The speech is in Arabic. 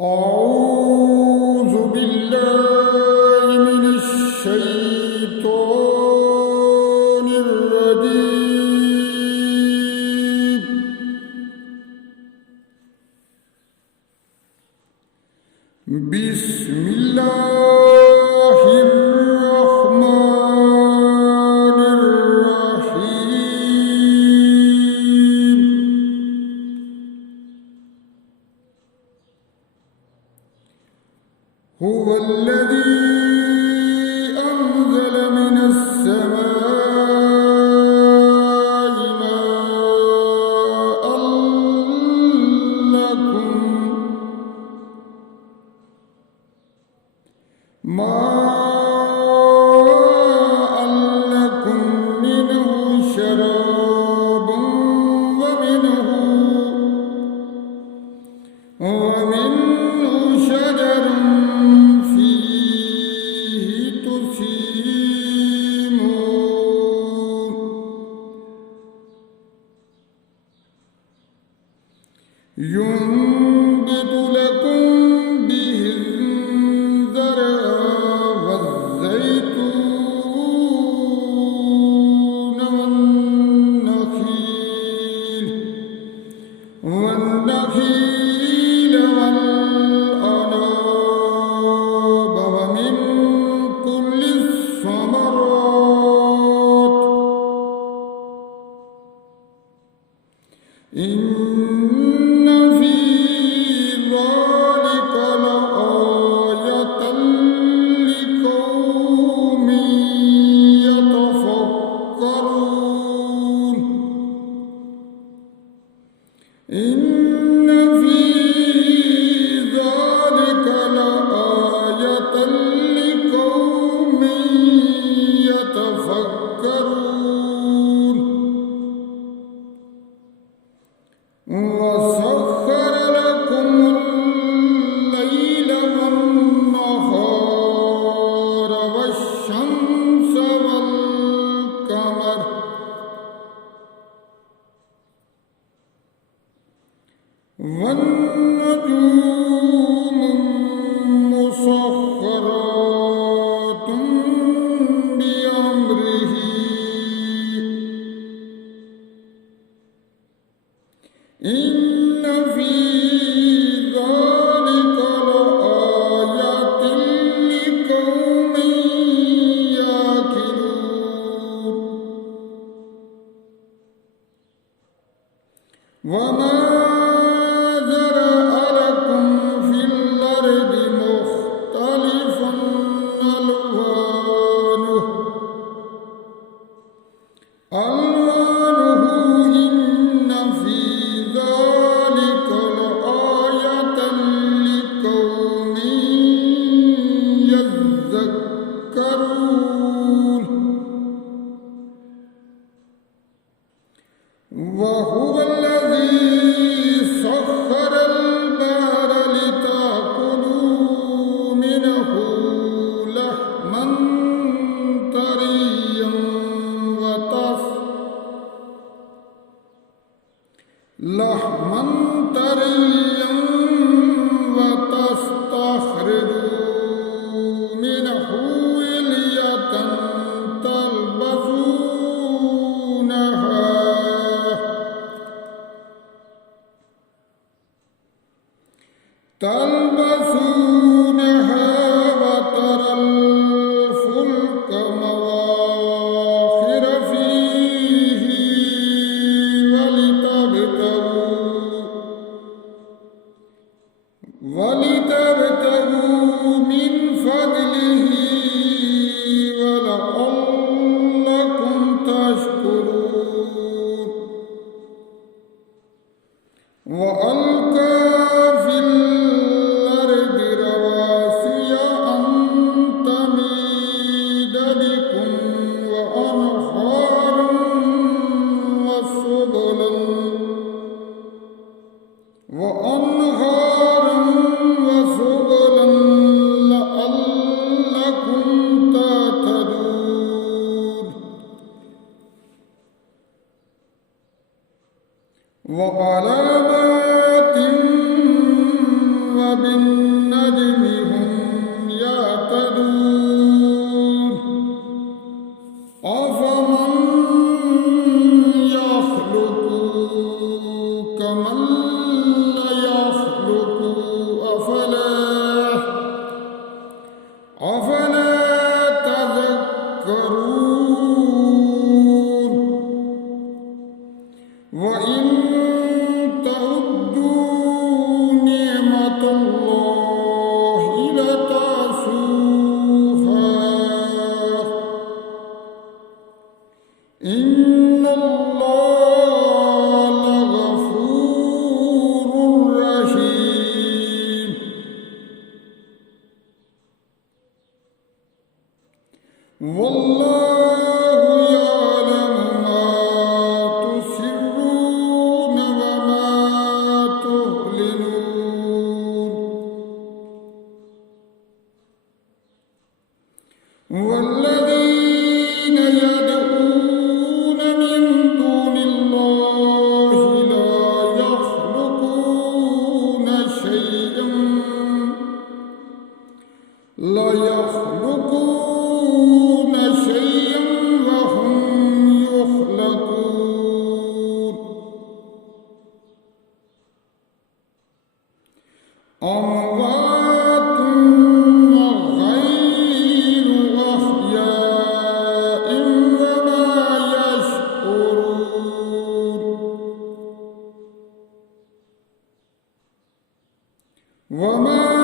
أعوذ بالله من الشيطان الرجيم. بسم الله الرحمن الرحيم. هو الذي أنزل من السماء ماء لكم منه شراب ومنه شجر فيه تسيمون. ينبت لكم به الزرع والزيتون والنخيل والأعناب ومن كل الثمرات. إن في ذلك لآية لقوم يتفكرون. إن في ذلك لآية لقوم يتفكرون. وسخر لكم الليل والنهار والشمس والقمر والنجوم مسخرات بأمره. إن في ذلك لآية لقوم يعقلون. وما ذرأ لكم في الأرض مختلف ألوانه إن في ذلك لآية لقوم يذكرون. وهو الذي سخر البحر لتأكلوا منه لحما طريا وتستخرجوا منه حلية تلبسونها وترى الفلك مواخر فيه ولتبتغوا من فضله ولعلكم تشكرون. وألقى في الأرض رواسي أن تميد بكم وأنهارا وسبلا لعلكم والذين يدعون من دون الله لا يخلقون شيئا وهم يخلقون أموات غير أحياء وما يشعرون وما